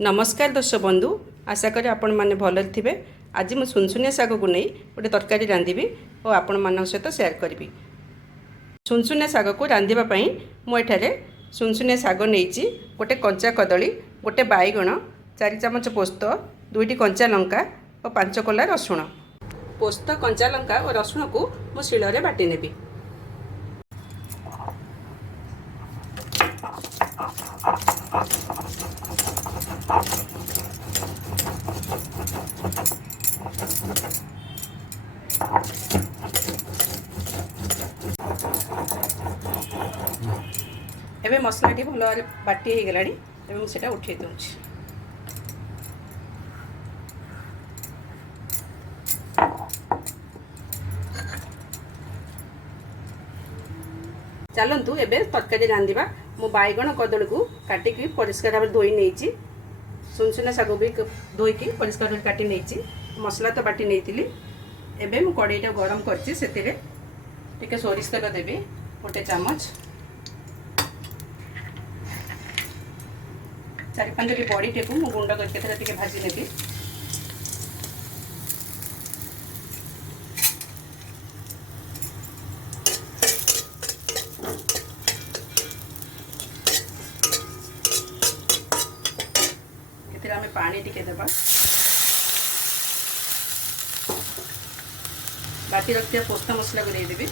नमस्कार दर्शक बंधु, आशा करी आपण माने भल थे। आज मु सुनसुनिया शाग को नहीं गोटे तरकारी रांधि और आपण मान सहित सेयार करी। सुनसुनिया शाग को रांधापी मुझे सुनसुनिया शाग नहीं गोटे कंचा कदली, गोटे बैगण, 4 चामच पोस्त, 2टी कंचा लंका और 5 कोला रसुण। पोस्त, कंचा लंका और रसुण को मु शिଳରେ बाटी नेबी। एबे मसलाटी भल भाव बाटी हो गलानी। एबे मुझे उठे दूँगी। चलतु एबे तरकारी रांधिबा। मु बैगण कदली को काटिकी परिष्कार भाव धोई नहीं, सुनसुनिया शाग भी धोईकी परिष्कार भाव काटी नहीं। मसला तो बाटी नहीं। एबे मु कड़ाईटा गरम करछि, सेतिरे टिके सोरिष तेल देबी 1 चामच, 4-5टी बड़ी टेकू मु गुंड करके भाजी नेबी। आमे पानी टिके देबा। बाटी रखिया पोस्ता मसला को दे देबी।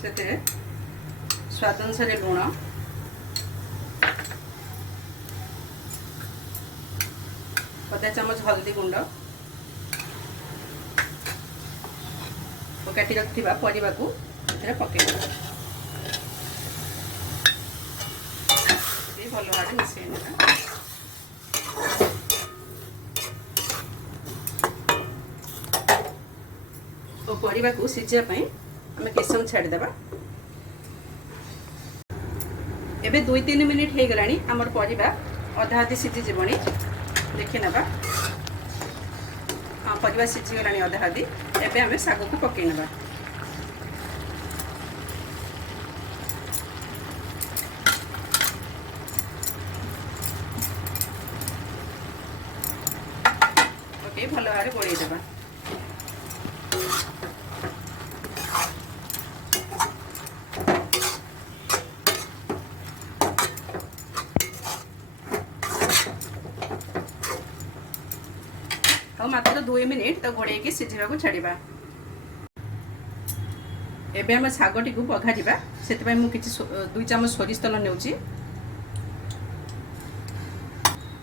सेते स्वाद अनुसार लुण, आधा चामच हल्दी गुंड और काटी रखिबा परिबा को एथरे पकेइबा। ये भलो भाबे मिसै नेबा। और परिबा को सिझिया पई आमे केसम छाड़ी देबा। एबे 2-3 मिनिट हो गलानी। हमर परिबा अधा आधी सिझी जीवनी, देखि नेबा। हाँ, परिबा सिझी गलानी अधा आधी। एबे आमे शाग को पकई नेबा। ओके, भलो भाबे गोळेई देबा। और मात्र 2 मिनिट तो घोड़े सिझा को छाड़ा। एबे हम शागटी को पघारिबा। सेति मु किछि 2 चामच सोरिष तेल नेउची।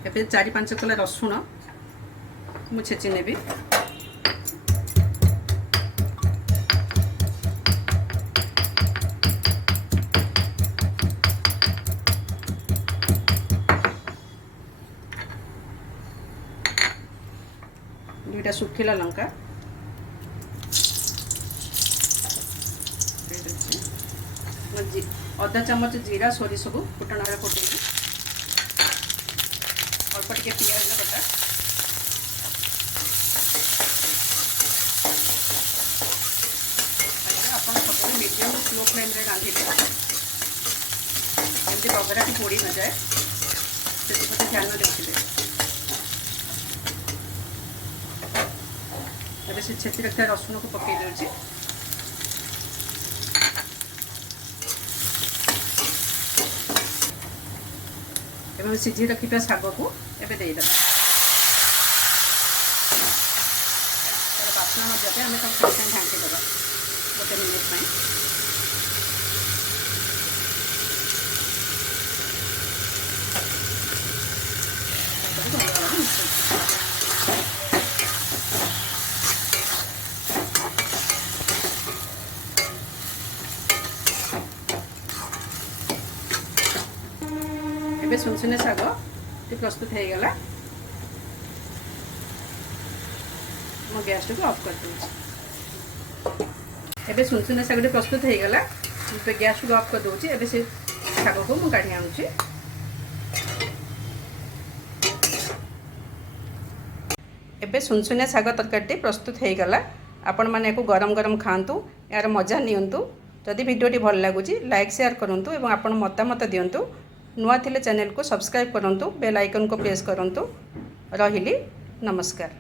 एबे 4-5 कोला रसुण मु छेची नेबी। दुईटा सुखिला लंका, आधा चामच जीरा सोरिष को फुटण फुटे, अल्प टिके पियाज कटा, आप मीडियम स्लो फ्लेम रे रांधिबे एमती बगराटी पोड़ी न जाए, से ध्यान रखिए। एबे से छेची रखा रसुण को पकई देउची। एबे सिझी रखिबा शाग को एबे देई देबा। तर बासना हो जाते हमें सब साथ ढांकी देबा 1 मिनिट में। एबे सुनसुनिया शाग प्रस्तुत हो गला। मो गैस को ऑफ कर दूँ। एबे सुनसुनिया शाग प्रस्तुत हो गला। गैस को ऑफ कर दूँ। एबे से शाग को मु काढ़ी आनुची। एबे सुनसुनिया शाग तरकारी प्रस्तुत हो गला। आपण मैंने को गरम गरम खातु यार मजा नियंतु। जदि वीडियोटी भल लगुच लाइक शेयर करूँ और आप मतामत दिंतु। नुआ थिले चैनल को सब्सक्राइब करूँ, बेल आइकन को प्रेस करूँ। रहिली नमस्कार।